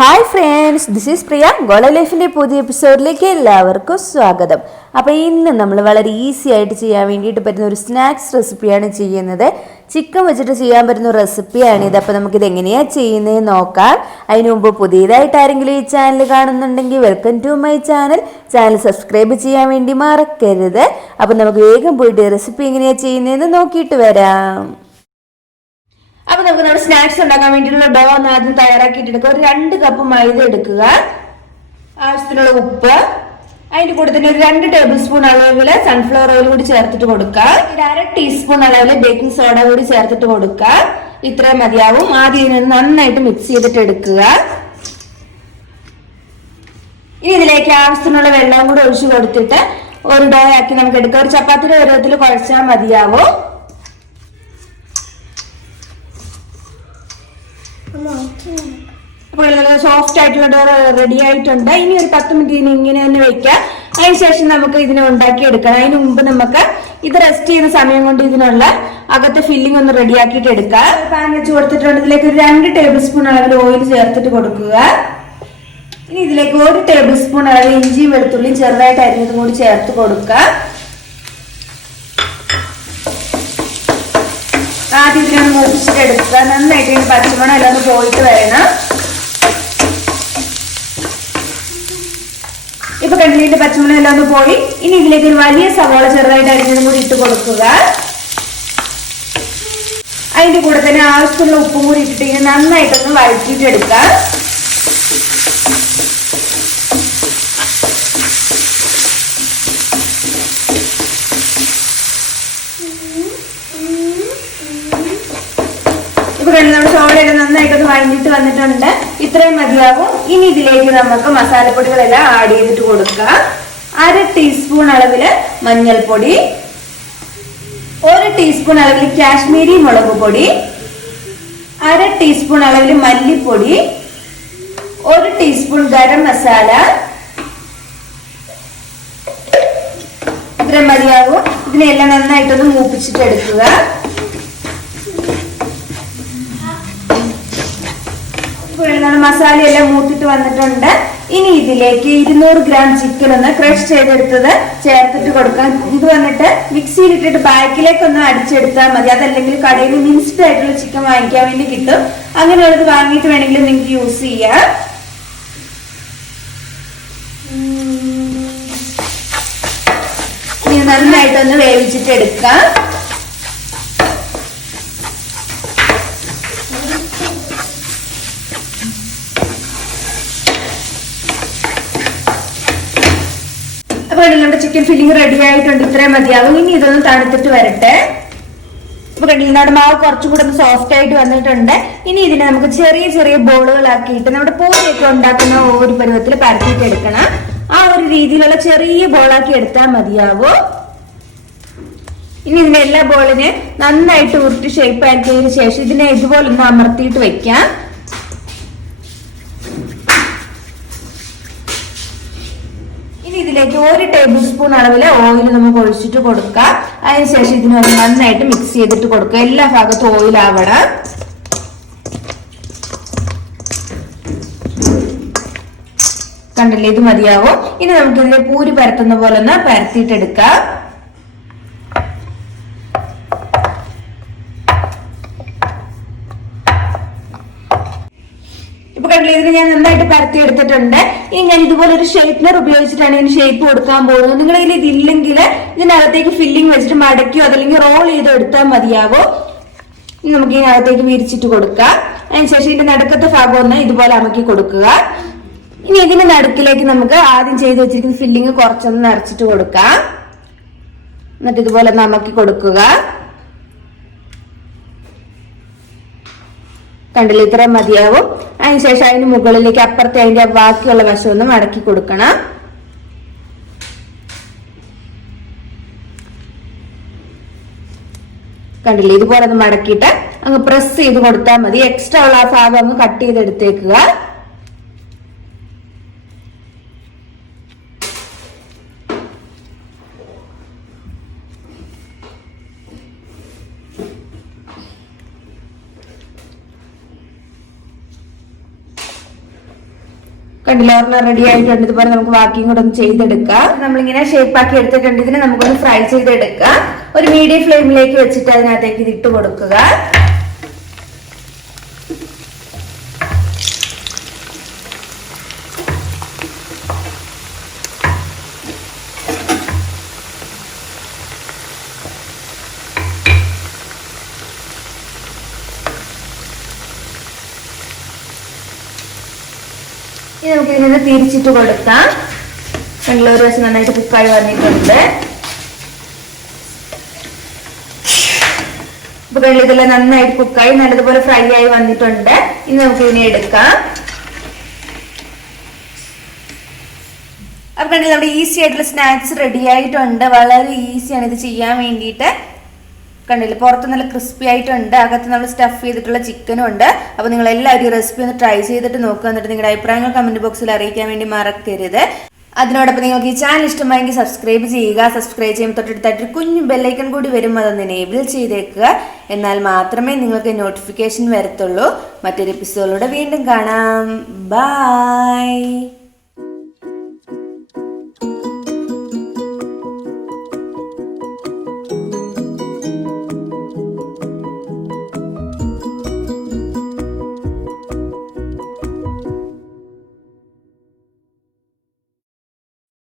Hi friends, this is പ്രിയ. ഗോള ലൈഫിൻ്റെ പുതിയ എപ്പിസോഡിലേക്ക് എല്ലാവർക്കും സ്വാഗതം. അപ്പോൾ ഇന്ന് നമ്മൾ വളരെ ഈസി ആയിട്ട് ചെയ്യാൻ വേണ്ടിയിട്ട് പറ്റുന്ന ഒരു സ്നാക്സ് റെസിപ്പിയാണ് ചെയ്യുന്നത്. ചിക്കൻ വെച്ചിട്ട് ചെയ്യാൻ പറ്റുന്ന റെസിപ്പിയാണിത്. അപ്പോൾ നമുക്കിത് എങ്ങനെയാണ് ചെയ്യുന്നത് നോക്കാം. അതിന് മുമ്പ് പുതിയതായിട്ട് ആരെങ്കിലും ഈ ചാനൽ കാണുന്നുണ്ടെങ്കിൽ welcome to my channel. Channel subscribe ചെയ്യാൻ വേണ്ടി മറക്കരുത്. അപ്പോൾ നമുക്ക് വേഗം പോയിട്ട് റെസിപ്പി എങ്ങനെയാണ് ചെയ്യുന്നതെന്ന് നോക്കിയിട്ട് വരാം. അപ്പോൾ നമുക്ക് നമ്മുടെ സ്നാക്സ് ഉണ്ടാക്കാൻ വേണ്ടിയിട്ടുള്ള ഡോ ഒന്ന് ആദ്യം തയ്യാറാക്കിയിട്ട് എടുക്കുക. ഒരു 2 കപ്പ് മൈദ എടുക്കുക, ആവശ്യത്തിനുള്ള ഉപ്പ്, അതിൻ്റെ കൂടെ തന്നെ ഒരു 2 ടേബിൾ സ്പൂൺ അളവിൽ സൺഫ്ലവർ ഓയിൽ കൂടി ചേർത്തിട്ട് കൊടുക്കുക. ഒരു 1/2 ടീസ്പൂൺ അളവിൽ ബേക്കിംഗ് സോഡ കൂടി ചേർത്തിട്ട് കൊടുക്കുക. ഇത്രയും മതിയാവും. ആദ്യം ഇതിനെ നന്നായിട്ട് മിക്സ് ചെയ്തിട്ട് എടുക്കുക. ഇനി ഇതിലേക്ക് ആവശ്യത്തിനുള്ള വെള്ളം കൂടി ഒഴിച്ചു കൊടുത്തിട്ട് ഒരു ഡോ ആക്കി നമുക്ക് എടുക്കാം. ഒരു ചപ്പാത്തിയുടെ പരുവത്തിൽ കുഴച്ചാൽ മതിയാവും. അപ്പോൾ നല്ല സോഫ്റ്റ് ആയിട്ടുള്ള ഡോ റെഡി ആയിട്ടുണ്ട്. ഇനി ഒരു 10 മിനിറ്റ് ഇങ്ങനെ തന്നെ വെക്കാം. അതിനുശേഷം നമുക്ക് ഇതിനെ ഉണ്ടാക്കി എടുക്കണം. അതിന് മുമ്പ് നമുക്ക് ഇത് റെസ്റ്റ് ചെയ്യുന്ന സമയം കൊണ്ട് ഇതിനുള്ള അകത്തെ ഫില്ലിംഗ് ഒന്ന് റെഡിയാക്കിയിട്ട് എടുക്കാം. പാൻ വെച്ച് കൊടുത്തിട്ടുണ്ട്. ഇതിലേക്ക് ഒരു 2 ടേബിൾ സ്പൂൺ അളവിൽ ഓയിൽ ചേർത്തിട്ട് കൊടുക്കുക. ഇനി ഇതിലേക്ക് 1 ടേബിൾ സ്പൂൺ അളവിൽ ഇഞ്ചിയും വെളുത്തുള്ളിയും ചെറുതായിട്ട് അരിഞ്ഞതും കൂടി ചേർത്ത് കൊടുക്കുക. ആദ്യം ഇതിനൊന്ന് മൂപ്പിച്ചിട്ടെടുക്കുക. നന്നായിട്ട് ഇതിന് പച്ചമണം എല്ലാം ഒന്ന് പോയിട്ട് വരണം. ഇപ്പൊ കണ്ടിട്ട് പച്ചമണം എല്ലാം ഒന്ന് പോയി. ഇനി ഇതിലേക്ക് ഒരു വലിയ സവാള ചെറുതായിട്ട് അരിഞ്ഞതും കൂടി ഇട്ട് കൊടുക്കുക. അതിന്റെ കൂടെ തന്നെ ആവശ്യമുള്ള ഉപ്പും കൂടി ഇട്ടിട്ട് ഇങ്ങനെ നന്നായിട്ടൊന്ന് വഴറ്റിയിട്ടെടുക്കുക. നമ്മുടെ സോഡയൊക്കെ നന്നായിട്ടൊന്ന് വഴഞ്ഞിട്ട് വന്നിട്ടുണ്ട്. ഇത്രയും മതിയാവും. ഇനി ഇതിലേക്ക് നമുക്ക് മസാലപ്പൊടികളെല്ലാം ആഡ് ചെയ്തിട്ട് കൊടുക്കുക. 1/2 ടീസ്പൂൺ അളവില് മഞ്ഞൾപ്പൊടി, 1 ടീസ്പൂൺ അളവിൽ കാശ്മീരി മുളക് പൊടി, 1/2 ടീസ്പൂൺ അളവിൽ മല്ലിപ്പൊടി, 1 ടീസ്പൂൺ ഗരം മസാല. ഇത്രയും മതിയാവും. ഇതിനെല്ലാം നന്നായിട്ടൊന്ന് മൂപ്പിച്ചിട്ട് എടുക്കുക. മസാലയെല്ലാം മൂത്തിട്ട് വന്നിട്ടുണ്ട്. ഇനി ഇതിലേക്ക് 200 ഗ്രാം ചിക്കൻ ഒന്ന് ക്രഷ് ചെയ്തെടുത്തത് ചേർത്തിട്ട് കൊടുക്കാം. ഇത് വന്നിട്ട് മിക്സിയിൽ ഇട്ടിട്ട് ബാക്കിലേക്ക് ഒന്ന് അടിച്ചെടുത്താൽ മതി. അതല്ലെങ്കിൽ കടയിൽ നിന്ന് മിൻസ്ഡ് ആയിട്ടുള്ള ചിക്കൻ വാങ്ങിക്കാൻ വേണ്ടി കിട്ടും. അങ്ങനെയുള്ളത് വാങ്ങിയിട്ട് വേണമെങ്കിൽ നിങ്ങൾക്ക് യൂസ് ചെയ്യാം. ഇനി നന്നായിട്ടൊന്ന് വേവിച്ചിട്ട് എടുക്കാം. നമ്മുടെ ചിക്കൻ ഫില്ലിംഗ് റെഡി ആയിട്ടുണ്ട്. ഇത്രയും മതിയാവും. ഇനി ഇതൊന്ന് തണുത്തിട്ട് വരട്ടെ. ഇപ്പൊ കണ്ടില്ലേ, മാവ് കുറച്ചുകൂടെ ഒന്ന് സോഫ്റ്റ് ആയിട്ട് വന്നിട്ടുണ്ട്. ഇനി ഇതിനെ നമുക്ക് ചെറിയ ചെറിയ ബോളുകളാക്കിയിട്ട് നമ്മുടെ പൂരിയൊക്കെ ഉണ്ടാക്കുന്ന ഒരു പരുവത്തിൽ പരത്തിയിട്ട് എടുക്കണം. ആ ഒരു രീതിയിലുള്ള ചെറിയ ബോളാക്കി എടുത്താൽ മതിയാവും. ഇനി ഇതിന്റെ എല്ലാ ബോളിനെ നന്നായിട്ട് ഉരുട്ടി ഷേപ്പ് ആക്കിയതിനു ശേഷം ഇതിനെ ഇതുപോലെ ഒന്ന് അമർത്തിയിട്ട് വെക്കാം. ഇതിലേക്ക് 1 ടേബിൾ സ്പൂൺ അളവില് ഓയിൽ നമുക്ക് ഒഴിച്ചിട്ട് കൊടുക്കാം. അതിനുശേഷം ഇതിനൊന്ന് നന്നായിട്ട് മിക്സ് ചെയ്തിട്ട് കൊടുക്കുക. എല്ലാ ഭാഗത്തും ഓയിൽ ആവണം. കണ്ടില്ലേ, ഇത് മതിയാവും. ഇനി നമുക്ക് ഇതിലെ പൂരി പരത്തുന്ന പോലെ ഒന്ന് പരത്തിയിട്ടെടുക്കാം. ഇതിന് ഞാൻ നന്നായിട്ട് പരത്തി എടുത്തിട്ടുണ്ട്. ഇനി ഞാൻ ഇതുപോലെ ഒരു ഷേപ്പ്നർ ഉപയോഗിച്ചിട്ടാണ് ഇതിന് ഷേപ്പ് കൊടുക്കാൻ പോകുന്നത്. നിങ്ങളുടെ ഇതില്ലെങ്കിൽ ഇതിനകത്തേക്ക് ഫില്ലിംഗ് വെച്ചിട്ട് മടക്കിയോ അതല്ലെങ്കിൽ റോൾ ചെയ്തോ എടുത്താൽ മതിയാവോ. ഇനി നമുക്ക് ഇതിനകത്തേക്ക് വിരിച്ചിട്ട് കൊടുക്കാം. അതിനുശേഷം ഇതിന്റെ നടുക്കത്തെ ഭാഗം ഒന്ന് ഇതുപോലെ അമക്കി കൊടുക്കുക. ഇനി ഇതിന്റെ നടുക്കിലേക്ക് നമുക്ക് ആദ്യം ചെയ്ത് വെച്ചിരിക്കുന്ന ഫില്ലിംഗ് കുറച്ചൊന്ന് നിറച്ചിട്ട് കൊടുക്കാം. എന്നിട്ട് ഇതുപോലെ ഒന്ന് അമക്കി കൊടുക്കുക. കണ്ടില്ല, ഇത്രയും മതിയാവും. അതിനുശേഷം അതിന് മുകളിലേക്ക് അപ്പുറത്തെ അതിന്റെ ബാക്കിയുള്ള വശം ഒന്ന് മടക്കി കൊടുക്കണം. കണ്ടില്ലേ, ഇതുപോലെ ഒന്ന് മടക്കിയിട്ട് അങ്ങ് പ്രസ് ചെയ്ത് കൊടുത്താൽ മതി. എക്സ്ട്രാ ഉള്ള ആ ഭാഗം അങ്ങ് കട്ട് ചെയ്തെടുത്തേക്കുക. കണ്ടില്ല, ഒരെണ്ണം റെഡി ആയിട്ടുണ്ട്. ഇതുപോലെ നമുക്ക് ബാക്കിയും കൂടെ ഒന്ന് ചെയ്തെടുക്കാം. നമ്മളിങ്ങനെ ഷേപ്പ് ആക്കി എടുത്തിട്ടുണ്ട്. ഇതിനെ നമുക്കൊന്ന് ഫ്രൈ ചെയ്തെടുക്കാം. ഒരു മീഡിയം ഫ്ലെയിമിലേക്ക് വെച്ചിട്ട് അതിനകത്തേക്ക് ഇത് ഇട്ട് കൊടുക്കുക. ഇനി നമുക്ക് ഇതിൽ നിന്ന് തിരിച്ചിട്ട് കൊടുക്കാം. ഒരു വശം നന്നായിട്ട് കുക്കായി വന്നിട്ടുണ്ട്. ഇപ്പൊ ഇതെല്ലാം നന്നായിട്ട് കുക്കായി നല്ലതുപോലെ ഫ്രൈ ആയി വന്നിട്ടുണ്ട്. ഇനി നമുക്ക് ഇതിനെ എടുക്കാം. അപ്പൊ കണ്ടില്ല, നമ്മുടെ ഈസി ആയിട്ടുള്ള സ്നാക്സ് റെഡി ആയിട്ടുണ്ട്. വളരെ ഈസിയാണ് ഇത് ചെയ്യാൻ വേണ്ടിയിട്ട്. കണ്ടില്ല, പുറത്ത് നല്ല ക്രിസ്പി ആയിട്ടുണ്ട്, അകത്ത് നമ്മൾ സ്റ്റഫ് ചെയ്തിട്ടുള്ള ചിക്കനും ഉണ്ട്. അപ്പോൾ നിങ്ങൾ എല്ലാവരും ഈ റെസിപ്പി ഒന്ന് ട്രൈ ചെയ്തിട്ട് നോക്കുക. എന്നിട്ട് നിങ്ങളുടെ അഭിപ്രായങ്ങൾ കമന്റ് ബോക്സിൽ അറിയിക്കാൻ വേണ്ടി മറക്കരുത്. അതിനോടൊപ്പം നിങ്ങൾക്ക് ഈ ചാനൽ ഇഷ്ടമായെങ്കിൽ സബ്സ്ക്രൈബ് ചെയ്യുക. സബ്സ്ക്രൈബ് ചെയ്യുമ്പോൾ തൊട്ടടുത്തായിട്ട് കുഞ്ഞു ബെല്ലൈക്കൺ കൂടി വരും, അതൊന്ന് എനേബിൾ ചെയ്തേക്കുക. എന്നാൽ മാത്രമേ നിങ്ങൾക്ക് നോട്ടിഫിക്കേഷൻ വരത്തുള്ളൂ. മറ്റൊരു എപ്പിസോഡിലൂടെ വീണ്ടും കാണാം. ബൈ.